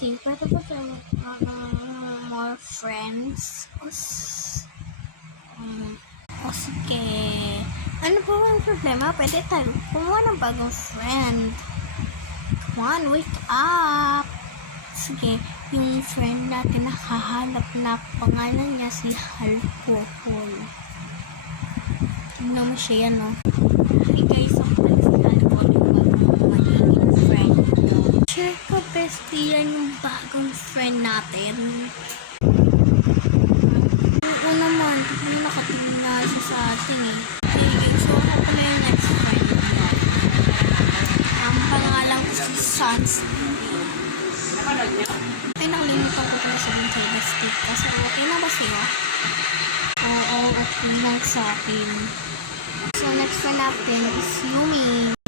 bestie, pwede ba tayo more friends? O sige. Ano ba ang problema? Pwede tayo kumuha ng bagong friend. Come on, wake up! Sige, yung friend natin nakahanap na pangalan niya si Halcohol. Tignan mo siya yan, no? Hi guys, ako pala si Halcohol, yung bagong magiging friend ko. Share ko, bestie, yan yung bagong friend natin. Oo naman, hindi nakatingin na siya sa atin eh. Okay, so ako pala yung next friend niya. Ang pangalan ko si Sunstein. Ay, nakalimutan ko pala sabihin kay bestie. Kasi okay na ba siya? Oo, okay lang sa akin. So, next friend natin is Yumi.